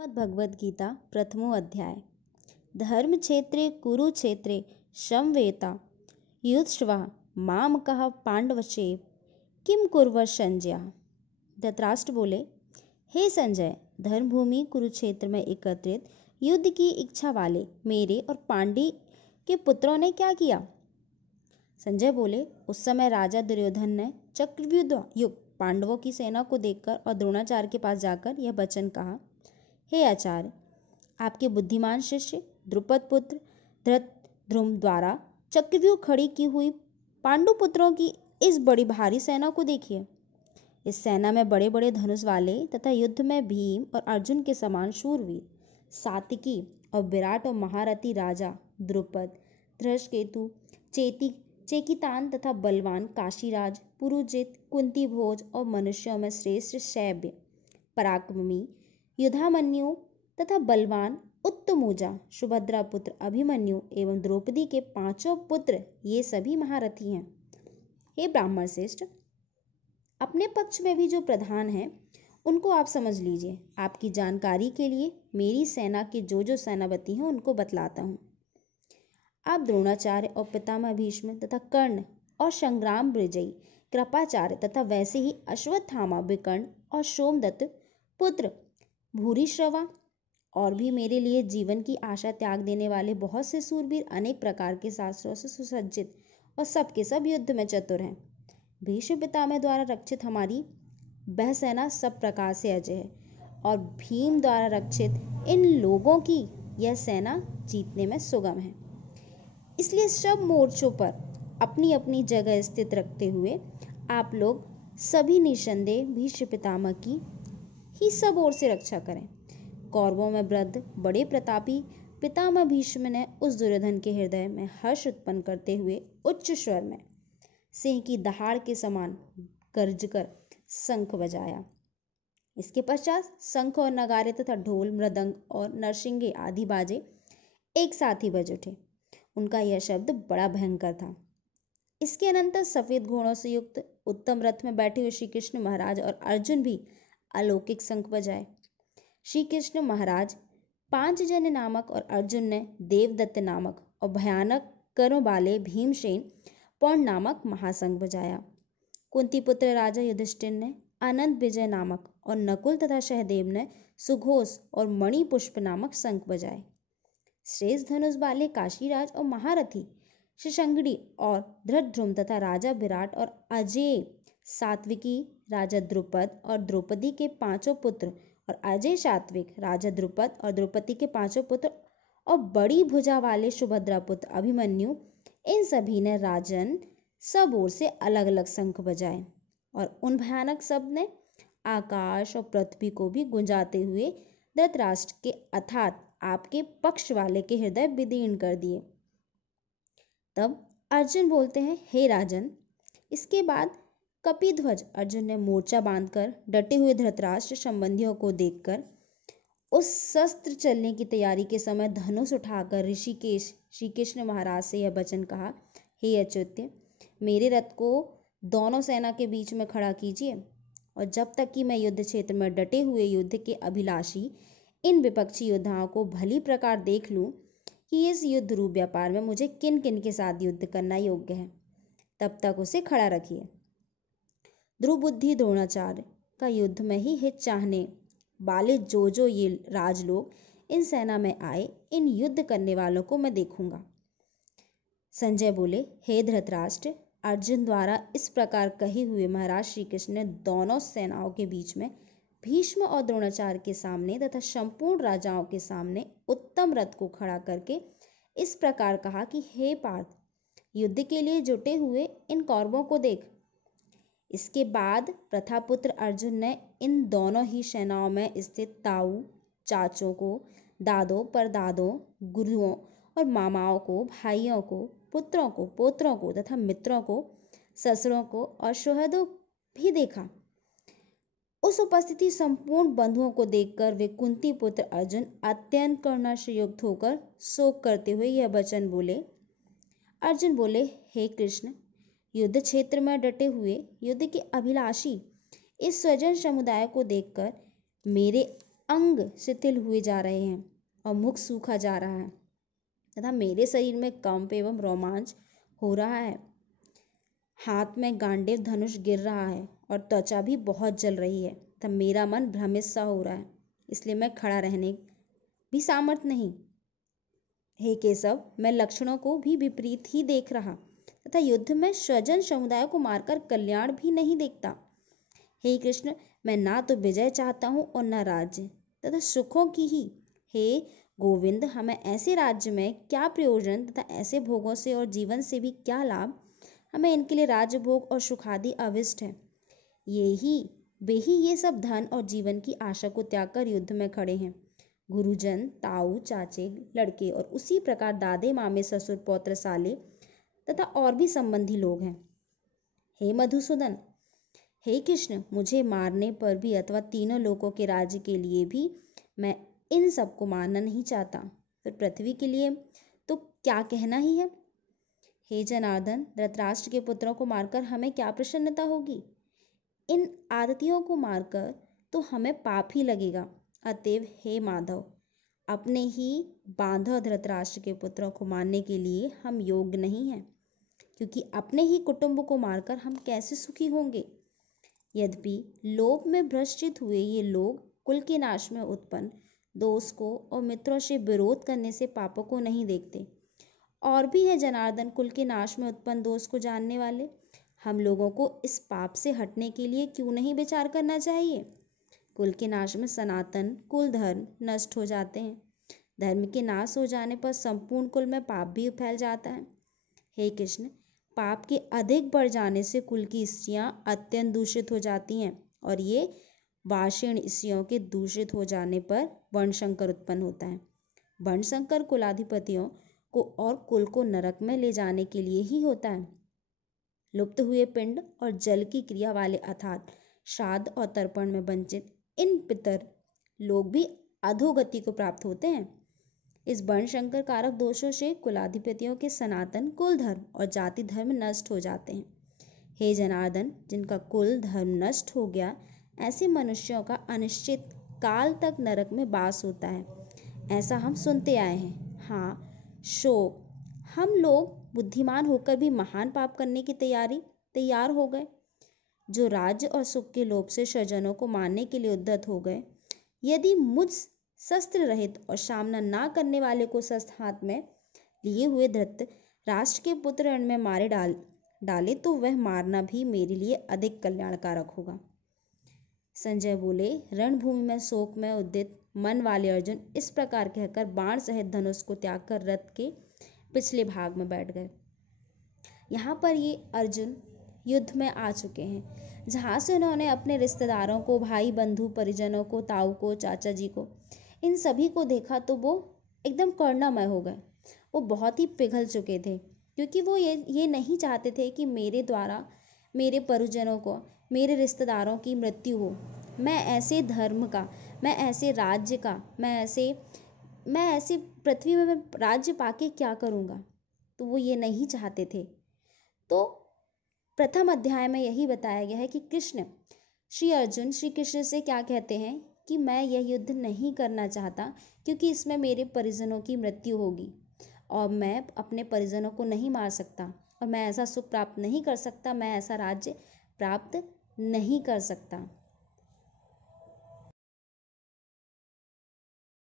श्रीमद् भगवद गीता प्रथमो अध्याय। धर्म क्षेत्रे कुरुक्षेत्रे समवेता युधिष्ठिरः मामकः पांडवश्चैव किम कुर्वः संजय। धृतराष्ट्र बोले, हे संजय, धर्मभूमि कुरुक्षेत्र में एकत्रित युद्ध की इच्छा वाले मेरे और पांडे के पुत्रों ने क्या किया। संजय बोले, उस समय राजा दुर्योधन ने चक्रव्यूह युक्त पांडवों की सेना को देखकर और द्रोणाचार्य के पास जाकर यह वचन कहा, हे आचार्य, आपके बुद्धिमान शिष्य द्रुपद पुत्र धृतद्युम्न द्वारा चक्रव्यूह खड़ी की हुई पांडु पुत्रों की इस बड़ी भारी सेना को देखिए। इस सेना में बड़े बड़े धनुष वाले तथा युद्ध में भीम और अर्जुन के समान शूरवीर, सात्विकी और विराट और महारथी राजा द्रुपद, धृष्टकेतु, चेकितान तथा बलवान काशीराज, पुरुजित, कुंती भोज और मनुष्यों में श्रेष्ठ शैब्य, पराक्रमी युधामन्यु तथा बलवान उत्तमौजा, सुभद्रा पुत्र अभिमन्यु एवं द्रौपदी के पांचों पुत्र, ये सभी महारथी हैं। हे ब्राह्मण श्रेष्ठ, अपने पक्ष में भी जो प्रधान हैं उनको आप समझ लीजिए। आपकी जानकारी के लिए मेरी सेना के जो सेनापति हैं उनको बतलाता हूँ। आप द्रोणाचार्य और पितामह भीष्म तथा कर्ण और संग्राम विजयी कृपाचार्य तथा वैसे ही अश्वत्थामा, विकर्ण और सोमदत्त पुत्र भूरिश्रवा और भी मेरे लिए जीवन की आशा त्याग देने वाले बहुत से सूरवीर अनेक प्रकार के शास्त्रों से सुसज्जित और सबके सब युद्ध में चतुर हैं। भीष्म पितामह द्वारा रक्षित हमारी वह सेना सब प्रकार से अजय है और भीम द्वारा रक्षित इन लोगों की यह सेना जीतने में सुगम है। इसलिए सब मोर्चों पर अपनी अपनी जगह स्थित रखते हुए आप लोग सभी निसंदेह भीष्म पितामह की ही सब ओर से रक्षा करें। कौरवों में वृद्ध बड़े प्रतापी पितामह भीष्म ने उस दुर्योधन के हृदय में हर्ष उत्पन्न करते हुए उच्च स्वर में सिंह की दहाड़ के समान गर्ज कर शंख बजाया। इसके पश्चात शंख और नगारे तथा ढोल, मृदंग और नरसिंगे आदि बाजे एक साथ ही बज उठे। उनका यह शब्द बड़ा भयंकर था। इसके अनंतर सफेद घोड़ों से युक्त उत्तम रथ में बैठे हुए श्री कृष्ण महाराज और अर्जुन भी अलौकिक शंख बजाए। श्री कृष्ण महाराज पांचजन्य नामक और अर्जुन ने देवदत्त नामक और भयानक कर्म वाले भीमसेन पौंड नामक महाशंख बजाया। कुंती पुत्र राजा युधिष्ठिर ने अनंत विजय नामक और नकुल तथा सहदेव ने सुघोष और मणि पुष्प नामक शंख बजाए। श्रेष्ठ धनुष वाले काशीराज और महारथी शिशंगड़ी और धृतद्युम्न तथा राजा विराट और अजय सात्विकी राजा द्रुपद और द्रौपदी के पांचों पुत्र और अजय सात्विक राजा द्रुपद और द्रौपदी के पांचों पुत्र और बड़ी भुजा वाले सुभद्रा पुत्र अभिमन्यु, इन सभी ने राजन सब ओर से अलग अलग शंख बजाए और उन भयानक शब्द ने आकाश और पृथ्वी को भी गुंजाते हुए धृतराष्ट्र के अर्थात आपके पक्ष वाले के हृदय विदीर्ण कर दिए। तब अर्जुन बोलते हैं, हे राजन। इसके बाद कपिध्वज अर्जुन ने मोर्चा बांधकर डटे हुए धृतराष्ट्र संबंधियों को देखकर उस शस्त्र चलने की तैयारी के समय धनुष उठाकर ऋषिकेश श्री कृष्ण महाराज से यह वचन कहा, हे अच्युत्य, मेरे रथ को दोनों सेना के बीच में खड़ा कीजिए और जब तक कि मैं युद्ध क्षेत्र में डटे हुए युद्ध के अभिलाषी इन विपक्षी योद्धाओं को भली प्रकार देख लूं कि इस युद्ध रूप व्यापार में मुझे किन किन के साथ युद्ध करना योग्य है, तब तक उसे खड़ा रखिए। ध्रुव बुद्धि द्रोणाचार्य का युद्ध में ही हित चाहने वाले जो ये राजलोग इन सेना में आए, इन युद्ध करने वालों को मैं देखूंगा। संजय बोले, हे धृतराष्ट्र, अर्जुन द्वारा इस प्रकार कहे हुए महाराज श्री कृष्ण ने दोनों सेनाओं के बीच में भीष्म और द्रोणाचार्य के सामने तथा संपूर्ण राजाओं के सामने उत्तम रथ को खड़ा करके इस प्रकार कहा कि हे पार्थ, युद्ध के लिए जुटे हुए इन कौरवों को देख। इसके बाद प्रथापुत्र अर्जुन ने इन दोनों ही सेनाओं में स्थित ताऊ, चाचों को, दादों, परदादों, गुरुओं और मामाओं को, भाइयों को, पुत्रों को, पोत्रों को तथा मित्रों को, ससुरों को और सुहृदों भी देखा। उस उपस्थिति संपूर्ण बंधुओं को देखकर वे कुंती पुत्र अर्जुन अत्यंत करुणा से युक्त होकर शोक करते हुए यह वचन बोले। अर्जुन बोले, हे कृष्ण, युद्ध क्षेत्र में डटे हुए युद्ध के अभिलाषी इस स्वजन समुदाय को देखकर मेरे अंग शिथिल हुए जा रहे हैं और मुख सूखा जा रहा है तथा मेरे शरीर में कंप एवं रोमांच हो रहा है। हाथ में गांडीव धनुष गिर रहा है और त्वचा भी बहुत जल रही है तथा मेरा मन भ्रमित सा हो रहा है, इसलिए मैं खड़ा रहने भी सामर्थ्य नहीं। हे केशव, मैं लक्षणों को भी विपरीत ही देख रहा तथा युद्ध में स्वजन समुदाय को मारकर कल्याण भी नहीं देखता। हे कृष्ण, मैं ना तो विजय चाहता हूँ और न राज्य तथा सुखों की ही। हे गोविंद, हमें ऐसे राज्य में क्या प्रयोजन तथा ऐसे भोगों से और जीवन से भी क्या लाभ। हमें इनके लिए राज्य भोग और सुखादि अविष्ट है। वे ही ये सब धन और जीवन की आशा को त्याग कर युद्ध में खड़े हैं। गुरुजन, ताऊ, चाचे, लड़के और उसी प्रकार दादे, मामे, ससुर, पौत्र, साले तथा और भी संबंधी लोग हैं। हे मधुसूदन, हे कृष्ण, मुझे मारने पर भी अथवा तीनों लोकों के राज्य के लिए भी मैं इन सबको मारना नहीं चाहता, फिर पृथ्वी के लिए तो क्या कहना ही है। हे जनार्दन, धृतराष्ट्र के पुत्रों को मारकर हमें क्या प्रसन्नता होगी। इन आदतियों को मारकर तो हमें पाप ही लगेगा। अतएव हे माधव, अपने ही बांधव धृतराष्ट्र के पुत्रों को मारने के लिए हम योग्य नहीं हैं, क्योंकि अपने ही कुटुंब को मारकर हम कैसे सुखी होंगे। यद्यपि लोभ में भ्रष्टित हुए ये लोग कुल के नाश में उत्पन्न दोष को और मित्रों से विरोध करने से पापों को नहीं देखते। और भी है जनार्दन कुल के नाश में उत्पन्न दोष को जानने वाले। हम लोगों को इस पाप से हटने के लिए क्यों नहीं विचार करना चाहिए। कुल के नाश में सनातन कुल धर्म नष्ट हो जाते हैं। धर्म के नाश हो जाने पर संपूर्ण कुल में पाप भी फैल जाता है। हे कृष्ण, पाप के अधिक बढ़ जाने से कुल की स्त्रियां अत्यंत दूषित हो जाती हैं और ये वाषिण स्त्रियों के दूषित हो जाने पर वर्णशंकर उत्पन्न होता है। वर्णशंकर कुलाधिपतियों को और कुल को नरक में ले जाने के लिए ही होता है। लुप्त हुए पिंड और जल की क्रिया वाले अर्थात श्राद्ध और तर्पण में वंचित इन पितर लोग भी अधोगति को प्राप्त होते हैं। इस वर्णशंकर कारक दोषों से कुलाधिपतियों के सनातन कुल धर्म और जाति धर्म नष्ट हो जाते हैं। हे जनार्दन, जिनका कुल धर्म नष्ट हो गया, ऐसे मनुष्यों का अनिश्चित काल तक नरक में वास होता है, ऐसा हम सुनते आए हैं। हाँ, शोक, हम लोग बुद्धिमान होकर भी महान पाप करने की तैयार हो गए। जो राज्य और सुख के लोभ से स्वजनों को मारने के लिए उद्यत हो गए, यदि मुझ शस्त्र रहित और सामना ना करने वाले को शस्त्र हाथ में लिए हुए धृत राष्ट्र के पुत्र रण में मारे डाले तो वह मारना भी मेरे लिए अधिक कल्याणकारक होगा। संजय बोले, रणभूमि में शोक में उद्यत मन वाले अर्जुन इस प्रकार कहकर बाण सहित धनुष को त्याग कर रथ के पिछले भाग में बैठ गए। यहाँ पर ये अर्जुन युद्ध में आ चुके हैं, जहाँ से उन्होंने अपने रिश्तेदारों को, भाई बंधु परिजनों को, ताऊ को, चाचा जी को, इन सभी को देखा तो वो एकदम करुणामय हो गए। वो बहुत ही पिघल चुके थे, क्योंकि वो ये नहीं चाहते थे कि मेरे द्वारा मेरे परिजनों को, मेरे रिश्तेदारों की मृत्यु हो। मैं ऐसे धर्म का, मैं ऐसे राज्य का, मैं ऐसे पृथ्वी में मैं राज्य पाके क्या करूँगा। तो वो ये नहीं चाहते थे। तो प्रथम अध्याय में यही बताया गया है कि श्री अर्जुन श्री कृष्ण से क्या कहते हैं कि मैं यह युद्ध नहीं करना चाहता, क्योंकि इसमें मेरे परिजनों की मृत्यु होगी और मैं अपने परिजनों को नहीं मार सकता और मैं ऐसा सुख प्राप्त नहीं कर सकता, मैं ऐसा राज्य प्राप्त नहीं कर सकता।